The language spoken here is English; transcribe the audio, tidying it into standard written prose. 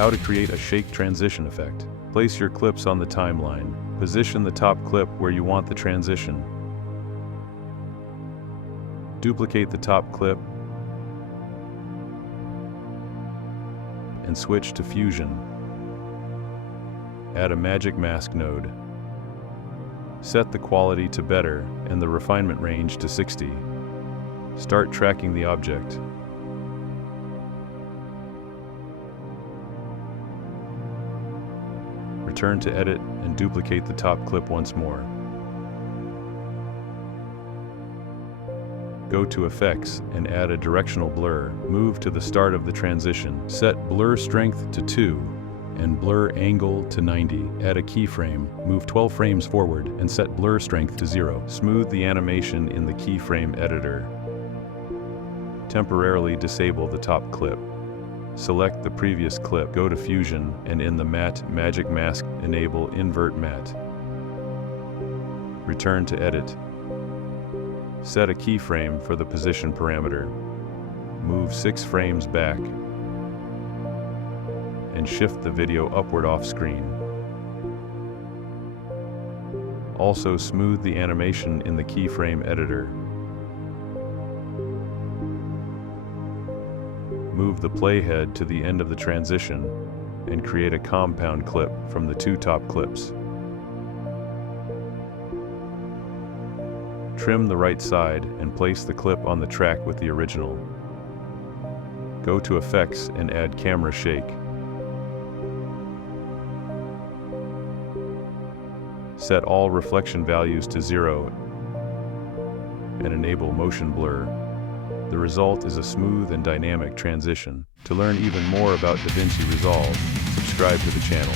How to create a shake transition effect. Place your clips on the timeline. Position the top clip where you want the transition. Duplicate the top clip and switch to Fusion. Add a magic mask node. Set the quality to better and the refinement range to 60. Start tracking the object. Return to edit and duplicate the top clip once more. Go to Effects and add a directional blur. Move to the start of the transition. Set blur strength to 2 and blur angle to 90. Add a keyframe. Move 12 frames forward and set blur strength to 0. Smooth the animation in the keyframe editor. Temporarily disable the top clip. Select the previous clip. Go to Fusion and in the Matte Magic Mask enable Invert Matte. Return to Edit. Set a keyframe for the position parameter. Move 6 frames back and shift the video upward off screen. Also smooth the animation in the keyframe editor. Move the playhead to the end of the transition and create a compound clip from the 2 top clips. Trim the right side and place the clip on the track with the original. Go to Effects and add Camera Shake. Set all reflection values to 0 and enable Motion Blur. The result is a smooth and dynamic transition. To learn even more about DaVinci Resolve, subscribe to the channel.